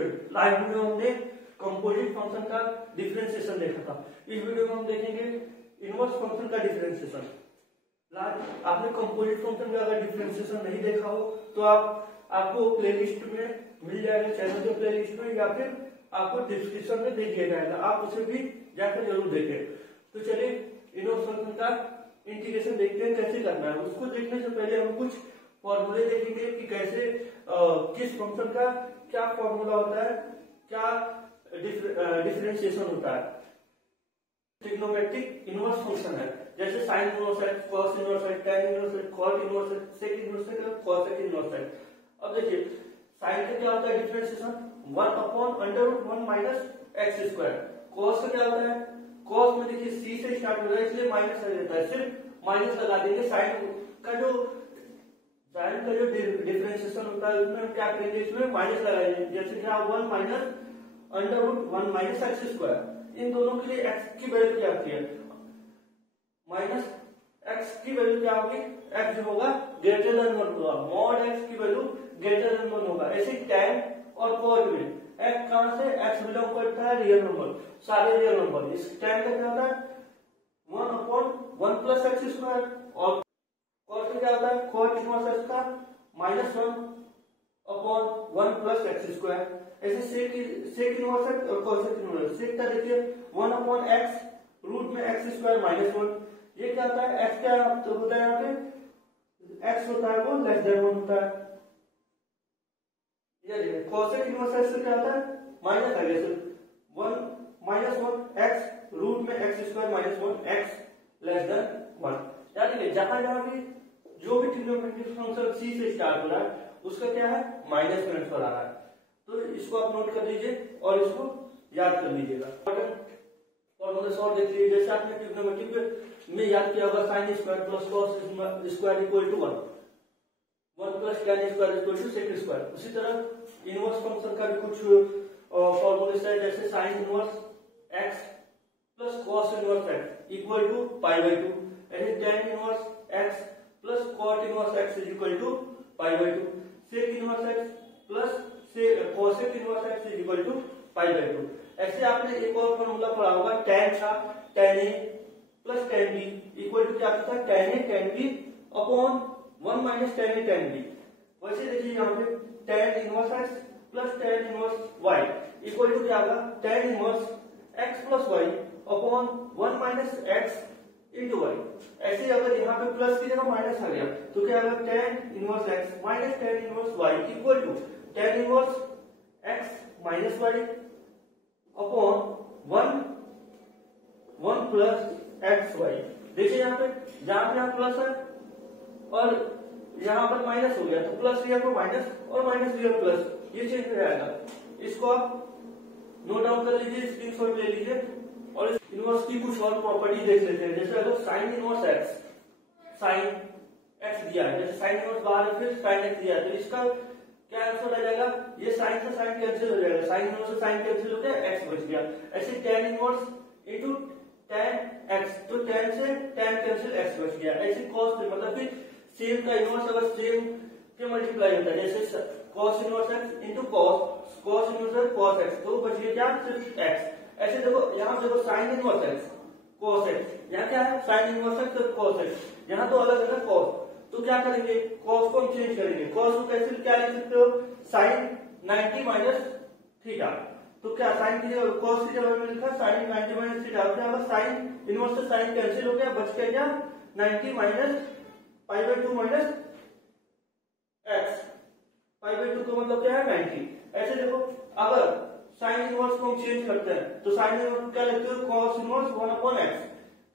Student, last video में हमने composite function का डिफरेंशिएशन देखा था। इस वीडियो में हम देखेंगे इनवर्स फंक्शन का डिफरेंशिएशन। लास्ट आपने कंपोजिट फंक्शन का अगर डिफरेंशिएशन नहीं देखा हो तो आपको प्लेलिस्ट में मिल जाएगा, चैनल के प्लेलिस्ट में, या फिर आपको डिस्क्रिप्शन में दे दिया जाएगा, आप उसे भी जाकर जरूर देखें। तो चलिए इनवर्स फंक्शन का इंटीग्रेशन देखते हैं कैसे करना है। उसको देखने से पहले हम कुछ फॉर्मूले देखेंगे कि कैसे किस फंक्शन का क्या फॉर्मूला होता है, क्या डिफरेंशिएशन होता है। ट्रिग्नोमेट्रिक इनवर्स फंक्शन है, जैसे साइन इनवर्स है, कॉस इनवर्स है, tan इनवर्स है, कॉट इनवर्स है, सेक इनवर्स है, कॉसेक इनवर्स है। अब देखिए साइन का क्या होता है differentiation, 1/√1 minus x square. Cos का क्या होता है, कॉस में देखिए सी से स्टार्ट हो रहा है इसलिए माइनस आ जाता है, सिर्फ माइनस लगा देंगे। साइन का जो डिफरेंशिएशन होता है उसमें हम क्या करेंगे, इसमें माइनस लगाएंगे। जैसे क्या 1/√1 माइनस एक्स स्क्वायर, इन दोनों के लिए x की वैल्यू क्या आती है, माइनस x की वैल्यू क्या होगी, x जो होगा ग्रेटर देन 1 होगा, मॉड x की वैल्यू ग्रेटर देन 1 होगा। ऐसे tan और cot में x कहां से, x बिलोंग करता है रियल नंबर, सारे रियल नंबर। इस tan का क्या होता है 1/1 प्लस एक्स स्क्वायर, और cot का क्या होता है cot इनवर्स x का -1/1 प्लस एक्स स्क्वायर। ऐसे सेक इनवर्स है और कोसेक इनवर्स। सेक का देखिए 1/x रूट में एक्स स्क्वायर -1। ये क्या होता है, x क्या तो होता है यहाँ पे x होता है वो लेस देन 1 होता है। ये देखिए कोसेक इनवर्स x से क्या होता है माइनस आ गया, 1 रूट में x square -1 x less than 1। यानी जहां जहां भी जो भी ट्रिग्नोमेट्रिक फंक्शन c से स्टार्ट हो रहा है उसका क्या है माइनस का आंसर आ रहा है। तो इसको आप नोट कर लीजिए और इसको याद कर लीजिएगा। फॉर्मूले और देख लीजिए, जैसे आपने ट्रिग्नोमेट्रिक में याद किया होगा sine square plus cos square equal to 1 plus tan square equal to sec square. उसी तरह इनवर्स फंक्शन का भी कुछ फॉर्मूले है, जैसे sine inverse x plus cos inverse x equal to π/2। ऐसे tan inverse x plus cot inverse x equal to π/2। Sec inverse x plus cosec inverse x equal to π/2। ऐसे आपने एक और फॉर्मूला पढ़ा होगा, tan था tan a plus tan b equal to क्या आता था tan a tan b upon 1 minus tan a tan b। वैसे देखिए यहाँ पे tan inverse x plus tan inverse y equal to क्या होगा tan inverse x plus y upon 1 minus x into y। ऐसे अगर यहाँ पे प्लस की जगह माइनस आ गया तो क्या होगा tan inverse x minus tan inverse y equal to tan inverse x minus y upon 1 plus xy। देखिए यहाँ पे जहां प्लस है और यहाँ पर माइनस हो गया तो प्लस लिया तो माइनस और माइनस लिया प्लस, ये चेंज हो जाएगा। इसको आप नोट डाउन कर लीजिए, स्क्रीनशॉट ले लीजिए और इनवर्स की कुछ और प्रॉपर्टी देख लेते हैं। जैसे अगर साइन इनवर्स x दिया है, जैसे साइन इनवर्स बाहर है फिर साइन x दिया है, तो इसका क्या आंसर आ जाएगा, ये साइन से साइन कैंसिल हो जाएगा, साइन इनवर्स से साइन कैंसिल हो गया, x बच गया। ऐसे tan inverse into tan x, तो tan से tan कैंसिल x बच गया। ऐसे cos से मतलब फिर सेम का इनवर्स अगर सेम के मल्टीप्लाई होता है, जैसे cos inverse x into cos inverse cos x, तो बच गया क्या सिर्फ x। ऐसे देखो यहाँ देखो sign inverse x cos x, यहाँ क्या है साइन इनवर्स x और cos x, यहाँ तो अलग अलग cos, तो क्या करेंगे cos को हम चेंज करेंगे। cos को कैसे क्या लिख सकते हो sin 90 माइनस थीटा, तो क्या साइन की जगह cos की जगह में लिखा sin 90 माइनस थीटा, क्या होगा साइन इनवर्स से साइन कैंसिल हो गया, बच गया क्या 90 माइनस π/2 माइनस x। π/2 का मतलब क्या है 90। ऐसे देखो अगर साइन इनवर्स को हम चेंज करते हैं तो साइन इनवर्स क्या लिखते हो cos inverse 1/x,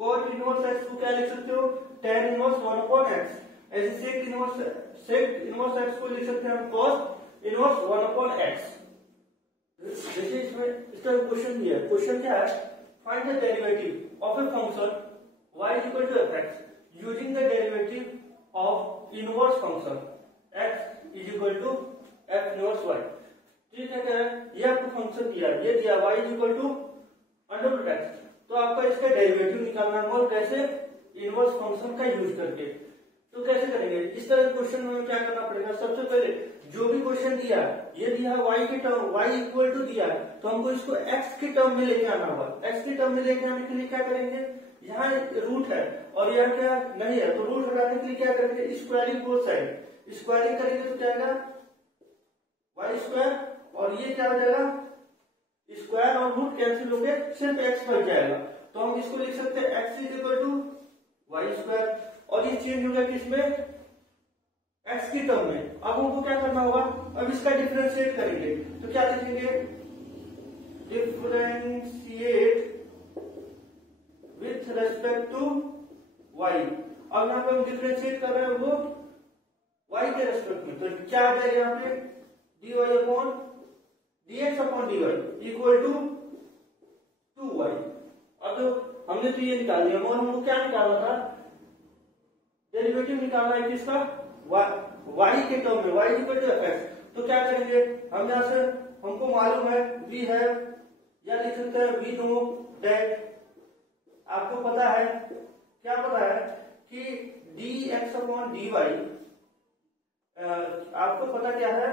cot inverse x को क्या लिख सकते हो tan इनवर्स 1/x। ऐसे सेक इनवर्स x को लिख सकते हैं हम cos इनवर्स 1/x। देखिए इसमें इसका क्वेश्चन दिया है, क्वेश्चन क्या है find the derivative of a function y equal to fx using the derivative of inverse function x is equal to f inverse y। ठीक है, क्या है ये आपको फंक्शन दिया, ये दिया y is equal to √x, तो आपका इसका डेरिवेटिव निकालना है और कैसे इनवर्स फंक्शन का यूज करके। तो कैसे करेंगे? इस तरह के क्वेश्चन में क्या करना पड़ेगा? सबसे पहले जो भी क्वेश्चन दिया है, ये दिया है y के टर्म, y इक्वल टू दिया है, तो हमको इसको x के टर्म में लेके आना होगा। x के टर्म में लेके आने के लिए क्या करेंगे? यहाँ रूट है और यहाँ क्या नहीं है, तो रूट हटाने के लिए क्या करेंगे? स्क्वायरिंग बोथ साइड, स्क्वायरिंग करेंगे तो क्या आएगा? y स्क्वायर, और ये क्या हो जाएगा? स्क्वायर और रूट कैंसिल होके सिर्फ x बच जाएगा। तो हम इसको लिख सकते हैं x is equal to Y square, और ये चेंज हो गया किसमें? x की टर्म में। अब हमको क्या करना होगा? अब इसका डिफरेंशिएट करेंगे, तो क्या लिखेंगे? Differentiate with respect to y। अब यहाँ पे हम डिफरेंशिएट कर रहे हैं वो y के रेस्पेक्ट में, तो क्या आ जाएगा यहाँ पे? dy upon dx upon dy equal to 2y। अब तो हमने तो ये निकाल दिया, और हमको क्या निकालना था? डेरिवेटिव निकालना है किसका? y के टर्म में, y इक्वल टू f। तो क्या करेंगे हम? यहाँ से हमको मालूम है v है, या लिख सकते हैं वी नो दैट, आपको पता है, क्या पता है कि dx अपॉन dy, आपको पता क्या है?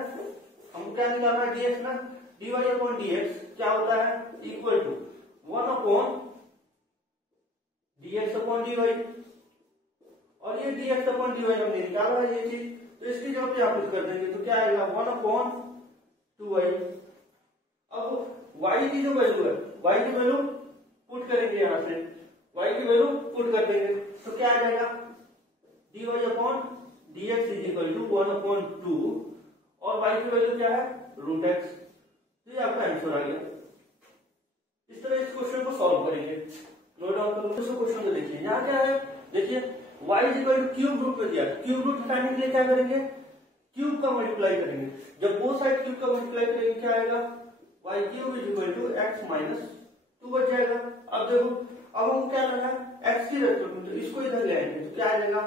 हमको क्या निकालना है? dx ना, dy अपॉन dx क्या होता है? Equal to 1 upon dx upon dy, और ये dx अपॉन dy हमने निकाला है ये चीज, तो इसकी जगह पे आप कर देंगे तो क्या आएगा? 1 अपॉन 2y। अब y की जो वैल्यू है, y की वैल्यू पुट करेंगे, यहां से y की वैल्यू पुट कर देंगे, तो क्या आ जाएगा? dy upon dx is equal to 1 upon 2, और y की वैल्यू क्या है? Root x। तो ये आपका आंसर आ गया। इस तरह इस क्वेश्चन को सॉल्व करेंगे। नोट डाउन करो इस क्वेश्चन को। देखिए यहाँ क्या है, देखिए y is equal to cube root में दिया, क्यूब रूट हटाने के लिए क्या करेंगे? क्यूब का मल्टीप्लाई करेंगे। जब बोथ साइड क्यूब का मल्टीप्लाई करेंगे क्या आएगा? y cube is equal to x minus 2 बच जाएगा। अब देखो, अब हम क्या करना है? x की रेस्पेक्ट में, तो इसको इधर ले आएंगे तो क्या आ जाएगा?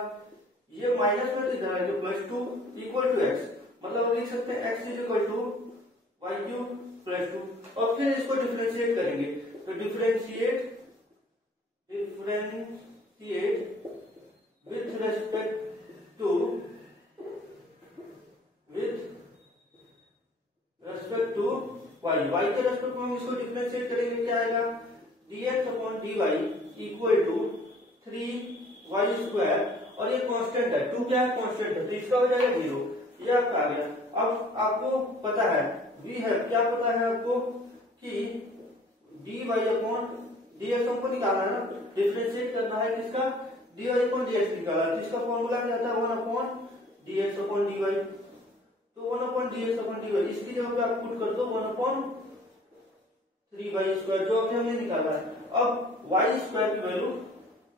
ये माइनस में इधर आएगा प्लस 2 इक्वल टू x, मतलब लिख सकते हैं x is equal to y cube plus 2, और फिर इसको डिफरेंशिएट करेंगे, तो differentiate with respect to y, y के रेस्पेक्ट में हम इसको डिफरेंशिएट करेंगे, क्या आएगा? dx upon dy equal to 3y square, और ये कांस्टेंट है, 2 क्या है? कांस्टेंट है, तो इसका हो जाएगा 0। ये आपका आ गया। अब आपको पता है v है, क्या पता है आपको कि dy अपॉन dx हमको निकालना है ना, डिफरेंशिएट करना है किसका? dy अपॉन dx निकालना है, तो इसका फॉर्मूला क्या आता है? 1 अपॉन dx अपॉन dy, तो 1 अपॉन dx अपॉन dy इसकी जगह पे आप पुट कर दो 1 अपॉन 3y स्क्वायर, जो अभी हमने निकाला है। अब y स्क्वायर की वैल्यू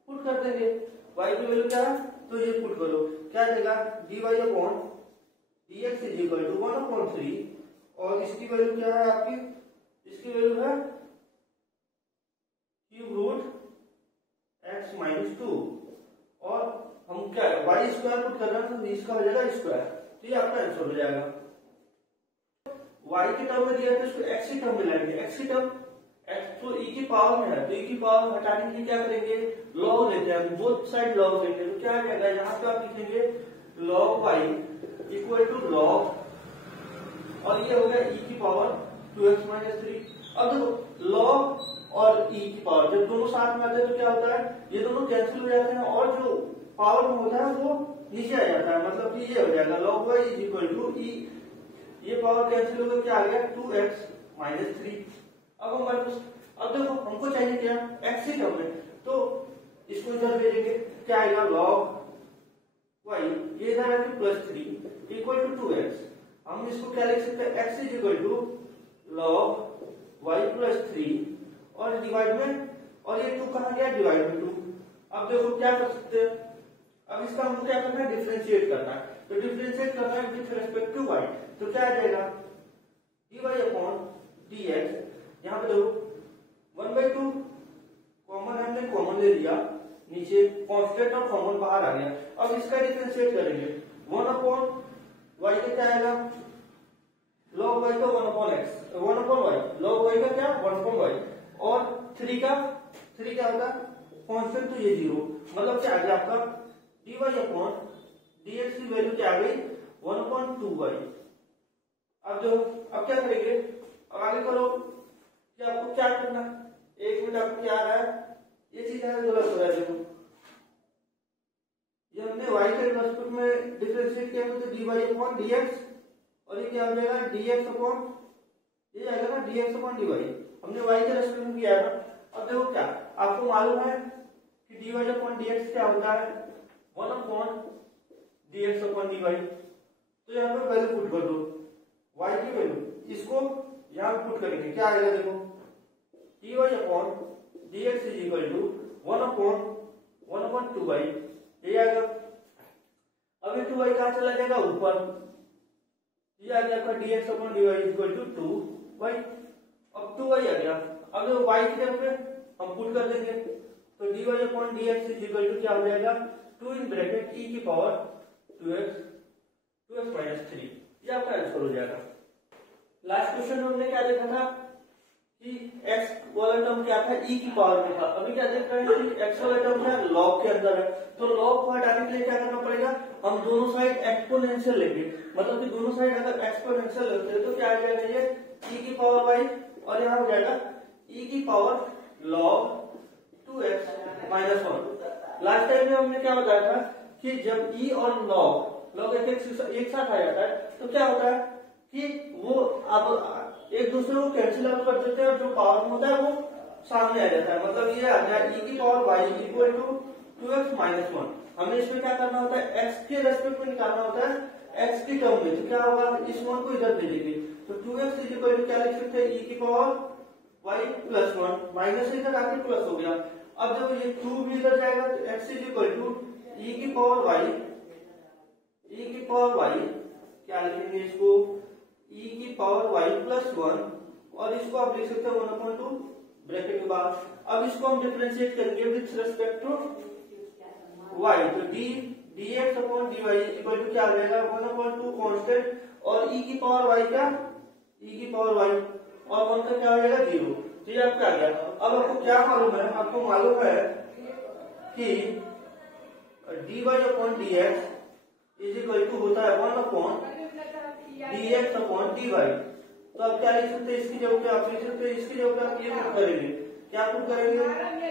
पुट कर देंगे, y की वैल्यू क्या है? तो ये पुट करो, क्या देगा? dy upon dx is equal to 1 upon 3, और इसकी वैल्यू क्या है आपकी? इसकी वैल्यू है क्यूब रूट x माइनस 2, और हम क्या y स्क्वायर पुट कर रहे हैं, तो इसका हो जाएगा स्क्वायर, तो ये आपका आंसर हो जाएगा। y के टर्म में दिया तो इसको x की टर्म में लाएंगे, x की टर्म x तो e की पावर में है, तो e की पावर हटाने के लिए क्या करेंगे? लॉग लेते हैं, बोथ साइड लॉग लेंगे, तो क्या आ जाएगा? यहाँ पे आप लिखेंगे log y equal to log, और ये हो गया e की पावर 2x माइनस 3। अब देखो log और e की पावर जब दोनों साथ में आते हैं तो क्या होता है? ये दोनों कैंसिल हो जाते हैं, और जो पावर में होता है वो नीचे आ जाता है, मतलब कि ये हो जाएगा log y is equal to e, ये पावर कैंसिल होकर क्या आ गया? 2x minus 3। अब हमारे पास, अब देखो हमको चाहिए क्या? x ही टर्म में, तो इसको इधर भेजेंगे, क्या आएगा? log y, ये इधर है प्लस 3 इक्वल टू 2x। हम इसको क्या लिख सकते हैं? x is equal to log y plus 3, और डिवाइड में, और ये 2 कहाँ गया? डिवाइड में 2। अब देखो क्या कर सकते हैं? अब इसका हमको क्या करना है? डिफरेंशिएट करना है, तो डिफरेंशिएट करना है विथ रिस्पेक्ट टू y, तो क्या आ जाएगा? dy अपॉन dx, यहाँ पे देखो 1/2 कॉमन हमने कॉमन ले लिया, नीचे कांस्टेंट और कॉमन बाहर आ गया। अब इसका डिफरेंशिएट करेंगे, 1 अपॉन y का क्या आएगा? log y का 1 upon x, 1 upon y, log y का क्या? 1 अपॉन y, और 3 क्या होगा? कांस्टेंट, तो ये 0, मतलब क्या आ गया आपका? dy अपॉन dx की वैल्यू क्या आ गई 1/2y। अब क्या करेंगे, अब आगे करो कि आपको क्या करना, एक मिनट आपको क्या आ रहा है, ये चीज है गलत हो रहा है। देखो ये हमने y के रेस्पेक्ट में डिफरेंशिएट किया तो dy/dx और ये क्या हो जाएगा dx अपॉन, ये आएगा ना dx/dy, हमने y के रेस्पेक्ट में किया था। अब देखो क्या आपको मालूम है कि dy/dx क्या होता है 1/dx/dy। तो यहाँ पे वैल्यू पुट कर दो, y की वैल्यू इसको यहाँ पुट करेंगे, क्या आएगा देखो dy/dx is equal to 1/2y, ये आएगा। अब ये 2y कहाँ चला जाएगा ऊपर, ये आ गया आपका dx/dy is equal to 2y। अब 2y आ गया, अब y की जगह पे हम पुट कर देंगे तो dy/dx इज इक्वल टू क्या हो जाएगा 2 इन ब्रैकेट e की पावर 2x माइनस 3, ये आपका आंसर हो जाएगा। लास्ट क्वेश्चन में हमने क्या देखा था कि x वाला टर्म क्या था e की पावर में था, अभी क्या देख रहे हैं कि x वाला टर्म क्या log के अंदर है, तो log को हटाने के लिए क्या करना पड़ेगा, हम दोनों साइड एक्सपोनेंशियल लेंगे, मतलब कि दोनों साइड अगर एक्सपोनेंशियल लेते हैं तो क्या आ जाएगा ये e की पावर y और यहाँ हो जाएगा e की power log 2x minus 1। Last time में हमने क्या बताया था कि जब e और log एक साथ आ जाता है तो क्या होता है कि वो अब एक दूसरे को कैंसिल आउट कर देते हैं और जो पावर में होता है वो सामने आ जाता है, मतलब ये आ गया e की power y equal to 2x minus 1। हमें इसमें क्या करना होता है x के रेस्पेक्ट में निकालना होता है x की टर्म में, तो क्या होगा इस वन को इधर दे देंगे तो 2x इक्वल टू क्या लिख सकते हैं e की पावर y प्लस 1, माइनस इधर आके प्लस हो गया। अब जब ये 2 भी इधर जाएगा तो x इक्वल टू e की पावर y क्या लिखेंगे इसको e की पावर y प्लस 1 और इसको आप लिख सकते हैं 1/2 ब्रैकेट के बाद। अब इसको हम डिफरेंशिएट करेंगे विद रिस्पेक्ट टू y, तो dx/dy इक्वल टू क्या आ जाएगा 1/2 कांस्टेंट और e की पावर y क्या e की पावर y और 1 का क्या हो जाएगा 0, तो ये आपका आ गया। अब आपको क्या मालूम है, आपको मालूम है कि dy/dx इज इक्वल टू होता है 1/dx/dy। तो आप क्या लिख सकते हैं इसकी जगह पे, आप लिख सकते हैं इसकी जगह पे आप ये पुट करेंगे, क्या पुट करेंगे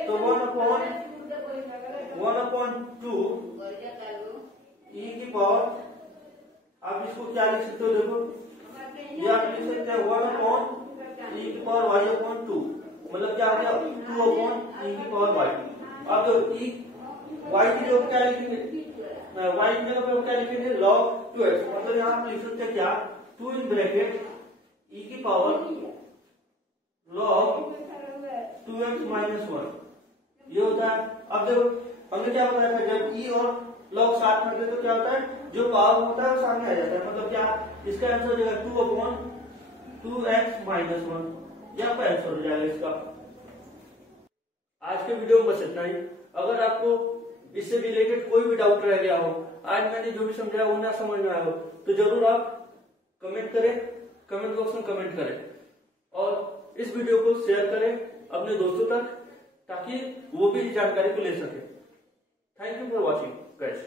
तो 1/2 e की पावर, आप इसको क्या लिख सकते हो देखो ये आप लिख सकते हैं 1/e की पावर y/2, मतलब क्या हो गया 2/e की पावर y। अब जो y की जगह क्या लिखेंगे, y की जगह पे क्या लिखेंगे log 2x, मतलब यहाँ आप लिख सकते हैं क्या 2 इन ब्रैकेट e की पावर log 2x माइनस 1, ये होता है। अब देखो हमने क्या बताया था जब e और log साथ में तो क्या होता है जो पावर होता है वो सामने आ जाता है, मतलब क्या इसका आंसर हो जाएगा 2/2x माइनस 1, ये आपका आंसर हो जाएगा इसका। आज के वीडियो में बस इतना ही। अगर आपको इससे रिलेटेड कोई भी डाउट रह गया हो, आज मैंने जो भी समझाया वो ना समझ में आया हो, तो जरूर आप कमेंट करें, कमेंट बॉक्स में कमेंट करें और इस वीडियो को शेयर करें अपने दोस्तों तक ताकि वो भी जानकारी को ले सके। Thank you for watching guys.